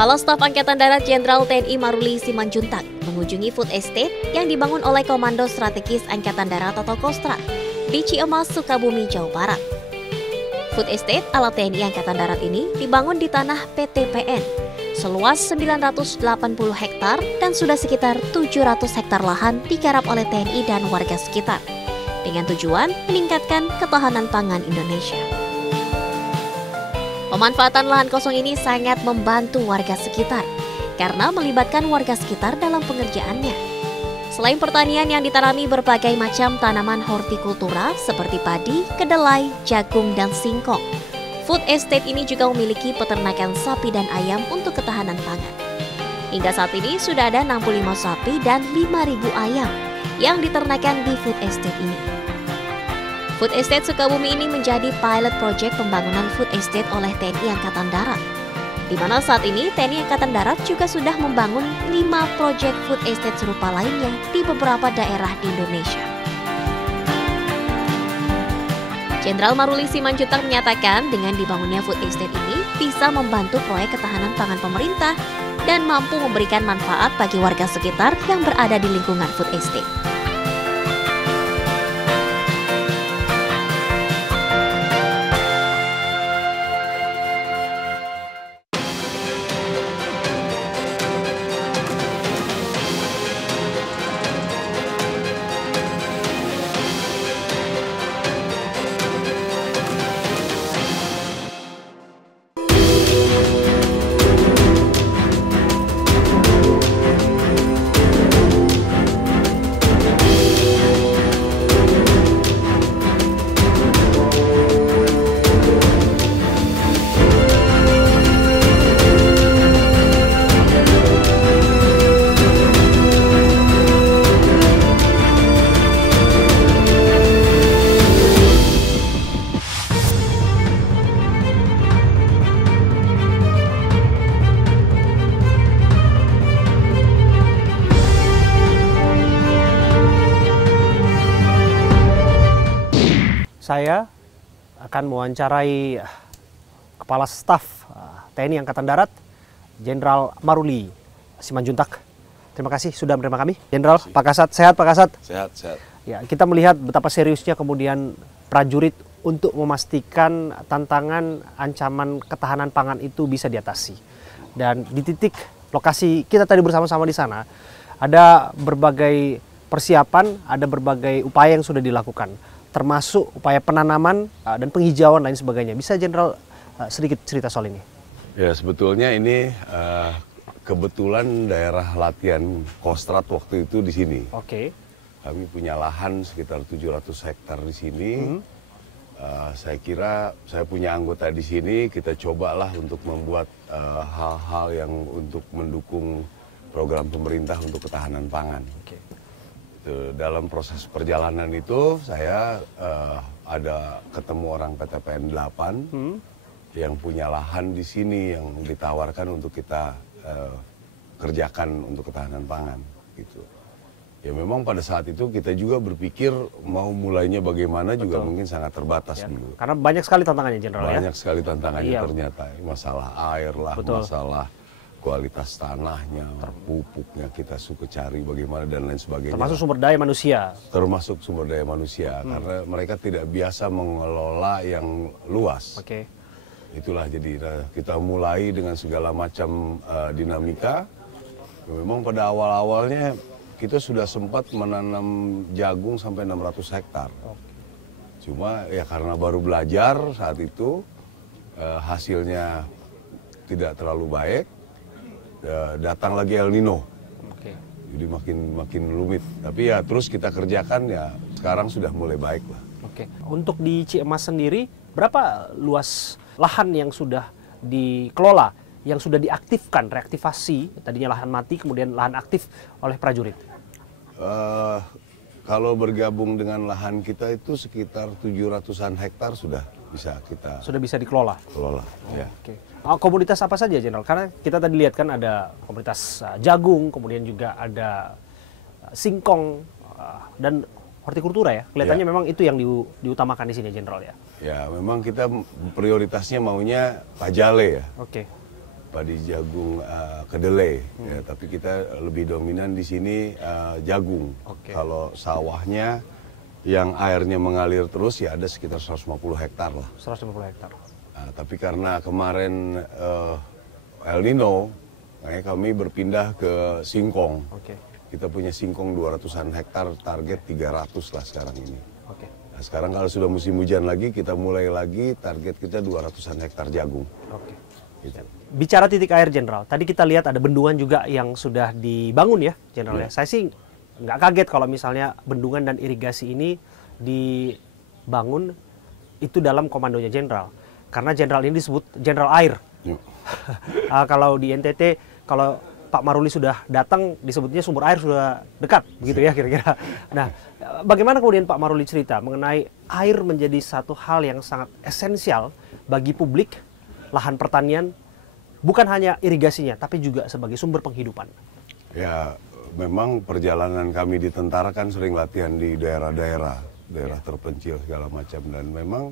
Kepala Staf Angkatan Darat Jenderal TNI Maruli Simanjuntak mengunjungi food estate yang dibangun oleh Komando Strategis Angkatan Darat atau Kostrad di Ciemas, Sukabumi, Jawa Barat. Food estate ala TNI Angkatan Darat ini dibangun di tanah PTPN seluas 980 hektar dan sudah sekitar 700 hektar lahan digarap oleh TNI dan warga sekitar dengan tujuan meningkatkan ketahanan pangan Indonesia. Pemanfaatan lahan kosong ini sangat membantu warga sekitar karena melibatkan warga sekitar dalam pengerjaannya. Selain pertanian yang ditanami berbagai macam tanaman hortikultura seperti padi, kedelai, jagung, dan singkong, food estate ini juga memiliki peternakan sapi dan ayam untuk ketahanan pangan. Hingga saat ini sudah ada 65 sapi dan 5.000 ayam yang diternakan di food estate ini. Food Estate Sukabumi ini menjadi pilot project pembangunan food estate oleh TNI Angkatan Darat, di mana saat ini TNI Angkatan Darat juga sudah membangun 5 project food estate serupa lainnya di beberapa daerah di Indonesia. Jenderal Maruli Simanjuntak menyatakan dengan dibangunnya food estate ini bisa membantu proyek ketahanan pangan pemerintah dan mampu memberikan manfaat bagi warga sekitar yang berada di lingkungan food estate. Saya akan mewawancarai Kepala Staf TNI Angkatan Darat, Jenderal Maruli Simanjuntak. Terima kasih sudah menerima kami. Jenderal, Pak Kasat, sehat Pak Kasat? Sehat, sehat. Ya, kita melihat betapa seriusnya kemudian prajurit untuk memastikan tantangan ancaman ketahanan pangan itu bisa diatasi. Dan di titik lokasi kita tadi bersama-sama di sana, ada berbagai persiapan, ada berbagai upaya yang sudah dilakukan, termasuk upaya penanaman dan penghijauan lain sebagainya. Bisa Jenderal sedikit cerita soal ini? Ya, sebetulnya ini kebetulan daerah latihan Kostrad waktu itu di sini. Oke. Kami punya lahan sekitar 700 hektar di sini. Saya kira saya punya anggota di sini, kita cobalah untuk membuat hal-hal yang untuk mendukung program pemerintah untuk ketahanan pangan. Oke. Dalam proses perjalanan itu saya ada ketemu orang PTPN 8 yang punya lahan di sini yang ditawarkan untuk kita kerjakan untuk ketahanan pangan gitu. Ya memang pada saat itu kita juga berpikir mau mulainya bagaimana. Betul. Juga mungkin sangat terbatas ya, dulu. Karena banyak sekali tantangannya Jenderal ya. Banyak sekali tantangannya ternyata. Masalah air lah, betul, masalah kualitas tanahnya, pupuknya kita suka cari bagaimana dan lain sebagainya. Termasuk sumber daya manusia. Termasuk sumber daya manusia, karena mereka tidak biasa mengelola yang luas. Oke. Itulah jadi kita mulai dengan segala macam dinamika. Memang pada awal-awalnya kita sudah sempat menanam jagung sampai 600 hektar. Cuma ya karena baru belajar saat itu, hasilnya tidak terlalu baik. Datang lagi El Nino, jadi makin rumit. Tapi ya terus kita kerjakan ya sekarang sudah mulai baik lah. Oke. Untuk di Ciemas sendiri berapa luas lahan yang sudah dikelola, yang sudah diaktifkan, reaktivasi tadinya lahan mati kemudian lahan aktif oleh prajurit? Kalau bergabung dengan lahan kita itu sekitar 700-an hektar sudah bisa dikelola. Ya. Oke. Komoditas apa saja Jenderal? Karena kita tadi lihat kan ada komoditas jagung, kemudian juga ada singkong dan hortikultura ya. Kelihatannya memang itu yang diutamakan di sini Jenderal ya. Ya memang kita prioritasnya maunya pajale ya. Oke. padi jagung kedelai, ya, tapi kita lebih dominan di sini jagung. Kalau sawahnya yang airnya mengalir terus ya ada sekitar 150 hektar lah. 150 hektar. Nah, tapi karena kemarin El Nino, makanya kami berpindah ke singkong. Kita punya singkong 200-an hektar, target 300 lah sekarang ini. Nah, sekarang kalau sudah musim hujan lagi, kita mulai lagi, target kita 200-an hektar jagung. Gitu. Bicara titik air, Jenderal, tadi kita lihat ada bendungan juga yang sudah dibangun ya, Jenderal. Saya sih nggak kaget kalau misalnya bendungan dan irigasi ini dibangun itu dalam komandonya Jenderal. Karena Jenderal ini disebut Jenderal Air. Kalau di NTT, kalau Pak Maruli sudah datang, disebutnya sumber air sudah dekat, begitu ya kira-kira. Nah, bagaimana kemudian Pak Maruli cerita mengenai air menjadi satu hal yang sangat esensial bagi publik, lahan pertanian, bukan hanya irigasinya, tapi juga sebagai sumber penghidupan? Ya, memang perjalanan kami di tentara kan sering latihan di daerah-daerah, daerah terpencil segala macam, dan memang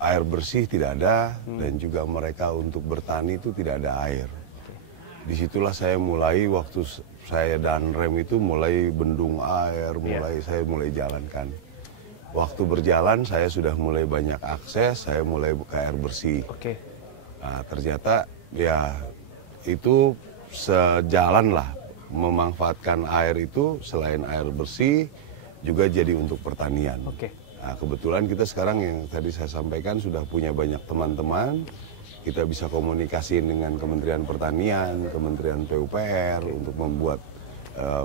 air bersih tidak ada, dan juga mereka untuk bertani itu tidak ada air. Disitulah saya mulai, waktu saya dan Rem itu mulai bendung air, saya mulai jalankan. Waktu berjalan saya sudah mulai banyak akses, saya mulai ke air bersih. Nah, ternyata ya itu sejalan lah, memanfaatkan air itu selain air bersih juga jadi untuk pertanian. Nah, kebetulan kita sekarang yang tadi saya sampaikan sudah punya banyak teman-teman. Kita bisa komunikasi dengan Kementerian Pertanian, Kementerian PUPR untuk membuat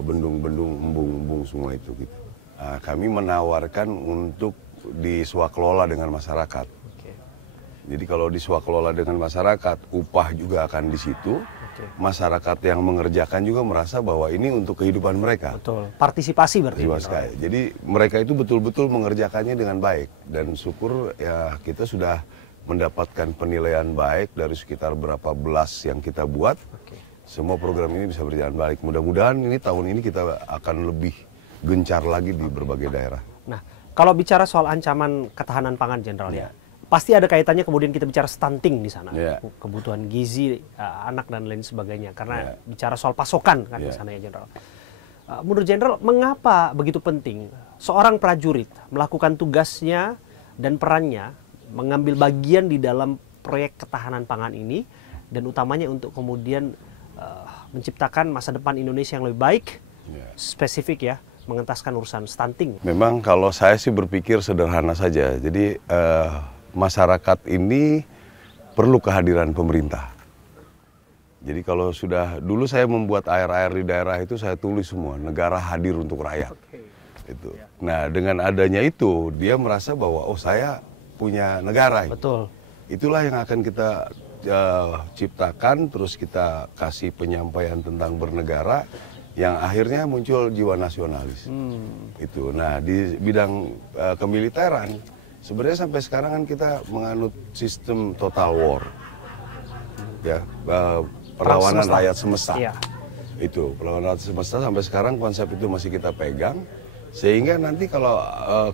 bendung-bendung, embung-embung semua itu. Gitu. Nah, kami menawarkan untuk diswakelola dengan masyarakat. Jadi kalau diswakelola dengan masyarakat, upah juga akan di situ. Masyarakat yang mengerjakan juga merasa bahwa ini untuk kehidupan mereka. Betul, partisipasi berarti. Jadi mereka itu betul-betul mengerjakannya dengan baik. Dan syukur ya kita sudah mendapatkan penilaian baik dari sekitar berapa belas yang kita buat. Semua program ini bisa berjalan baik. Mudah-mudahan ini tahun ini kita akan lebih gencar lagi di berbagai daerah. Nah, kalau bicara soal ancaman ketahanan pangan, Jenderal, ya, pasti ada kaitannya kemudian kita bicara stunting di sana, kebutuhan gizi anak dan lain sebagainya. Karena bicara soal pasokan kan di sana ya, Jenderal. Menurut Jenderal, mengapa begitu penting seorang prajurit melakukan tugasnya dan perannya mengambil bagian di dalam proyek ketahanan pangan ini, dan utamanya untuk kemudian menciptakan masa depan Indonesia yang lebih baik, spesifik ya, mengentaskan urusan stunting? Memang kalau saya sih berpikir sederhana saja. Jadi masyarakat ini perlu kehadiran pemerintah. Jadi kalau sudah, dulu saya membuat air-air di daerah itu saya tulis semua, negara hadir untuk rakyat. Itu. Nah, dengan adanya itu, dia merasa bahwa oh saya punya negara. Betul. Itulah yang akan kita ciptakan, terus kita kasih penyampaian tentang bernegara, yang akhirnya muncul jiwa nasionalis. Itu. Nah, di bidang kemiliteran, sebenarnya sampai sekarang kan kita menganut sistem total war, ya, perlawanan rakyat semesta. Itu perlawanan rakyat semesta, sampai sekarang konsep itu masih kita pegang. Sehingga nanti kalau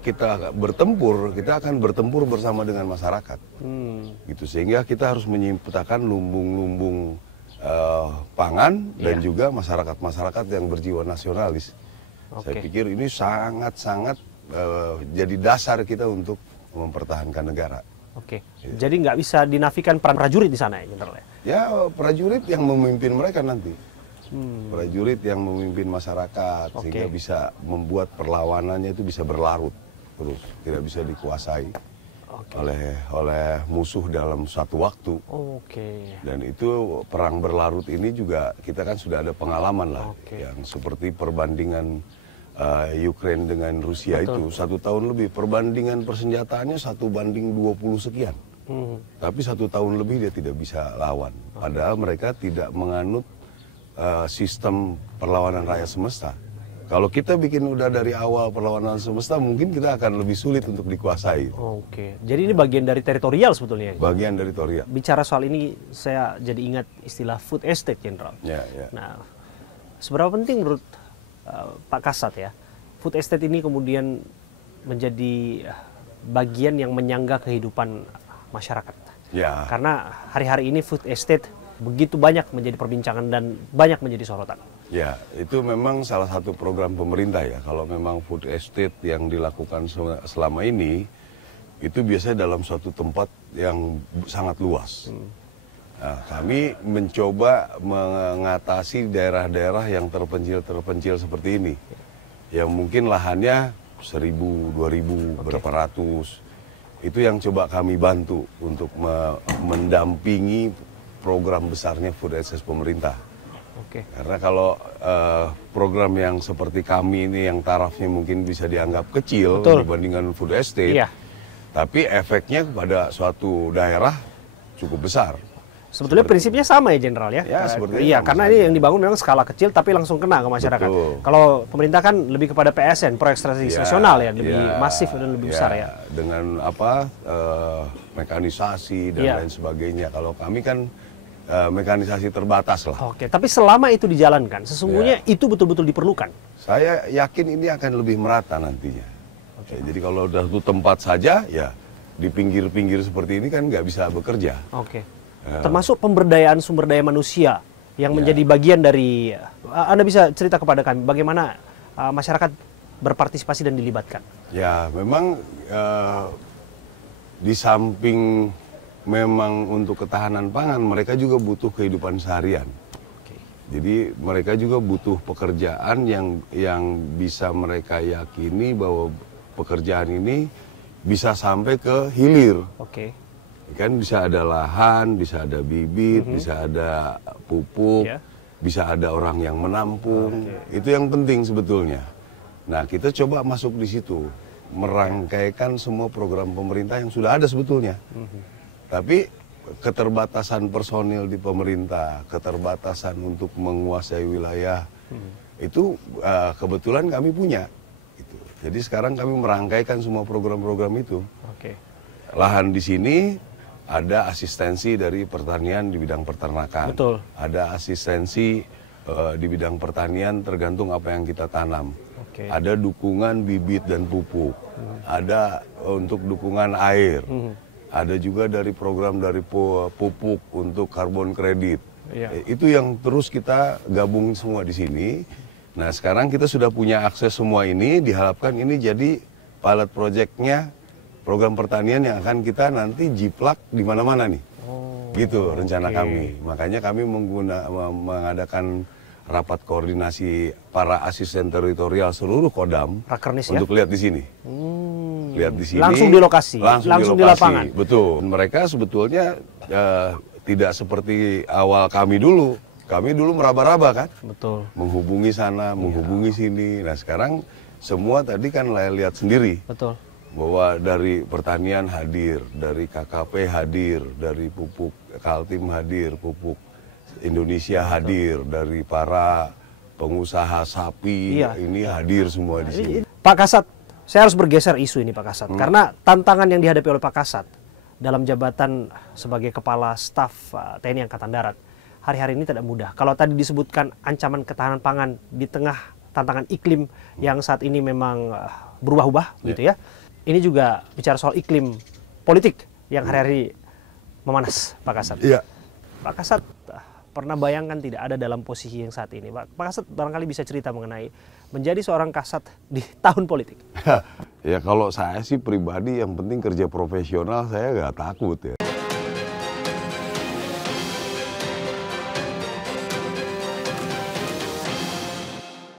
kita bertempur, kita akan bertempur bersama dengan masyarakat. Gitu. Sehingga kita harus menciptakan lumbung-lumbung pangan dan juga masyarakat-masyarakat yang berjiwa nasionalis. Saya pikir ini sangat-sangat jadi dasar kita untuk mempertahankan negara. Jadi nggak bisa dinafikan peran prajurit di sana ya, Jenderal? Ya, prajurit yang memimpin mereka nanti. Prajurit yang memimpin masyarakat, sehingga bisa membuat perlawanannya itu bisa berlarut terus, tidak bisa dikuasai oleh musuh dalam satu waktu. Dan itu perang berlarut ini juga kita kan sudah ada pengalaman lah, yang seperti perbandingan Ukraine dengan Rusia. Itu 1 tahun lebih, perbandingan persenjataannya 1:20 sekian. Tapi 1 tahun lebih dia tidak bisa lawan, padahal mereka tidak menganut sistem perlawanan rakyat semesta. Kalau kita bikin udah dari awal perlawanan semesta, mungkin kita akan lebih sulit untuk dikuasai. Jadi ini bagian dari teritorial sebetulnya? Bagian dari teritorial. Bicara soal ini, saya jadi ingat istilah food estate, Jenderal. Nah, seberapa penting menurut Pak Kasat ya, food estate ini kemudian menjadi bagian yang menyangga kehidupan masyarakat? Ya. Karena hari-hari ini food estate begitu banyak menjadi perbincangan dan banyak menjadi sorotan. Ya, itu memang salah satu program pemerintah ya. Kalau memang food estate yang dilakukan selama ini, itu biasanya dalam suatu tempat yang sangat luas. Nah, kami mencoba mengatasi daerah-daerah yang terpencil seperti ini. Yang mungkin lahannya 1.000, 2.000, berapa ratus. Itu yang coba kami bantu untuk mendampingi program besarnya food estate pemerintah. Oke. Karena kalau program yang seperti kami ini yang tarafnya mungkin bisa dianggap kecil dibandingkan food estate, Iya. tapi efeknya kepada suatu daerah cukup besar. Sebetulnya prinsipnya sama ya, Jenderal ya? Ya, seperti iya, sama karena saja. ini yang dibangun memang skala kecil tapi langsung kena ke masyarakat. Betul. Kalau pemerintah kan lebih kepada PSN, proyek strategis nasional ya, lebih masif dan lebih besar ya. Dengan apa mekanisasi dan lain sebagainya. Kalau kami kan mekanisasi terbatas lah. Oke, tapi selama itu dijalankan, sesungguhnya itu betul-betul diperlukan. Saya yakin ini akan lebih merata nantinya. Oke. Jadi kalau udah satu tempat saja, ya di pinggir-pinggir seperti ini kan nggak bisa bekerja. Oke. Termasuk pemberdayaan sumber daya manusia yang menjadi bagian dari, Anda bisa cerita kepada kami bagaimana masyarakat berpartisipasi dan dilibatkan? Ya, memang di samping memang untuk ketahanan pangan, mereka juga butuh kehidupan seharian. Jadi mereka juga butuh pekerjaan yang bisa mereka yakini bahwa pekerjaan ini bisa sampai ke hilir. Oke. Kan bisa ada lahan, bisa ada bibit, bisa ada pupuk, bisa ada orang yang menampung. Itu yang penting sebetulnya. Nah, kita coba masuk di situ, merangkaikan semua program pemerintah yang sudah ada sebetulnya. Tapi keterbatasan personil di pemerintah, keterbatasan untuk menguasai wilayah, itu kebetulan kami punya. Gitu. Jadi sekarang kami merangkaikan semua program-program itu. Lahan di sini ada asistensi dari pertanian di bidang peternakan. Betul. Ada asistensi di bidang pertanian tergantung apa yang kita tanam. Ada dukungan bibit dan pupuk. Ada untuk dukungan air. Ada juga dari program dari pupuk untuk karbon kredit. Itu yang terus kita gabung semua di sini. Nah, sekarang kita sudah punya akses semua ini, diharapkan ini jadi pilot project-nya program pertanian yang akan kita nanti jiplak di mana-mana nih. Gitu rencana kami. Makanya kami mengadakan rapat koordinasi para asisten teritorial seluruh Kodam Rakernis untuk lihat di sini. Lihat di sini. Langsung di lokasi. Langsung di lapangan. Betul. Mereka sebetulnya tidak seperti awal kami dulu. Kami dulu meraba-raba kan. Betul. Menghubungi sana, menghubungi sini. Nah, sekarang semua tadi kan lihat sendiri. Betul. Bahwa dari pertanian hadir, dari KKP hadir, dari pupuk Kaltim hadir, pupuk Indonesia hadir, dari para pengusaha sapi ini hadir semua di sini. Pak Kasat, saya harus bergeser isu ini Pak Kasat, karena tantangan yang dihadapi oleh Pak Kasat dalam jabatan sebagai Kepala Staf TNI Angkatan Darat hari-hari ini tidak mudah. Kalau tadi disebutkan ancaman ketahanan pangan di tengah tantangan iklim yang saat ini memang berubah-ubah gitu ya. Ini juga bicara soal iklim politik yang hari-hari memanas, Pak Kasat. Iya. Pak Kasat pernah bayangkan tidak ada dalam posisi yang saat ini? Pak Kasat barangkali bisa cerita mengenai menjadi seorang Kasat di tahun politik. Ya kalau saya sih pribadi yang penting kerja profesional, saya nggak takut ya.